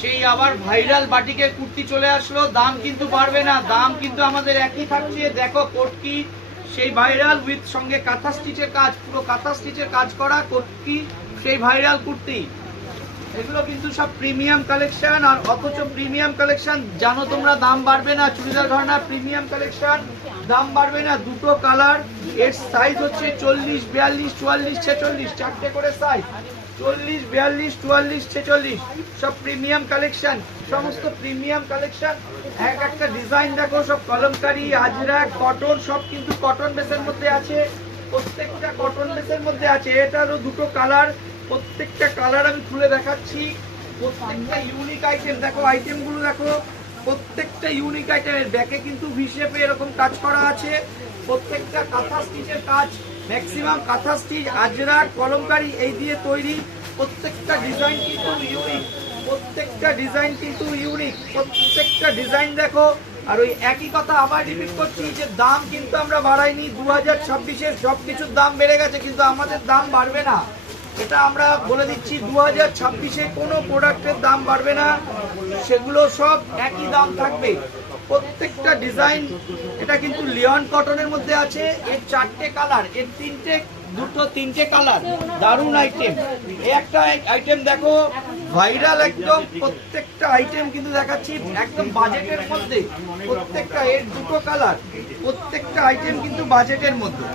সেই আবার ভাইরাল বাটিকের কুর্তি চলে আসলো। দাম কিন্তু বাড়বে না, দাম কিন্তু আমাদের একই থাকছে। দেখো কোটকি সেই ভাইরাল উইথ সঙ্গে কাঁথা স্টিচের কাজ, পুরো কাঁথা স্টিচের কাজ করা কোটকি সেই ভাইরাল কুর্তি। এগুলো কিন্তু সব প্রিমিয়াম কালেকশন, আর অথচ প্রিমিয়াম কালেকশন জানো তোমরা দাম বাড়বে না। চুড়িদার ঘরানা প্রিমিয়াম কালেকশন, দাম বাড়বে না। দুটো কালার, এর সাইজ হচ্ছে 40, 42, 44, 46, চারটে করে সাইজ। 40, 42, 44, 46 সব প্রিমিয়াম কালেকশন, সমস্ত প্রিমিয়াম কালেকশন। এক একটা ডিজাইন দেখো, সব কলমকারি, আজরাক, কটন, সব কিন্তু কটন বেসের মধ্যে আছে। প্রত্যেকটা কটন বেসের মধ্যে আছে। এটারও দুটো কালার, প্রত্যেকটা কালার আমি খুলে দেখাচ্ছি। প্রত্যেকটা ইউনিক আইটেম দেখো, আইটেমগুলো দেখো, প্রত্যেকটা ইউনিক আইটেমের ব্যাকে কিন্তু ভি শেপে এরকম কাজ করা আছে। প্রত্যেকটা কাঁথা স্টিচের কাজ, ম্যাক্সিমাম কাঁথা স্টিচ, আজরাক, কলমকারি এই দিয়ে তৈরি। প্রত্যেকটা ডিজাইন কিন্তু ইউনিক, প্রত্যেকটা ডিজাইন কিন্তু ইউনিক, প্রত্যেকটা ডিজাইন দেখো। আর ওই একই কথা আবার রিপিট করছি যে দাম কিন্তু আমরা বাড়াইনি। 2026-এর সব কিছুর দাম বেড়ে গেছে, কিন্তু আমাদের দাম বাড়বে না, এটা আমরা বলে দিচ্ছি। 2026-এ কোনো প্রোডাক্টের দাম বাড়বে না, সেগুলো সব একই দাম থাকবে। প্রত্যেকটা ডিজাইন, এটা কিন্তু লিওন কটনের মধ্যে আছে। এর চারটে কালার, এর তিনটে কালার, দারুণ আইটেম। এই একটা আইটেম দেখো ভাইরাল একদম, প্রত্যেকটা আইটেম কিন্তু দেখাচ্ছি একদম বাজেটের মধ্যে। প্রত্যেকটা এর দুটো কালার, প্রত্যেকটা আইটেম কিন্তু বাজেটের মধ্যে।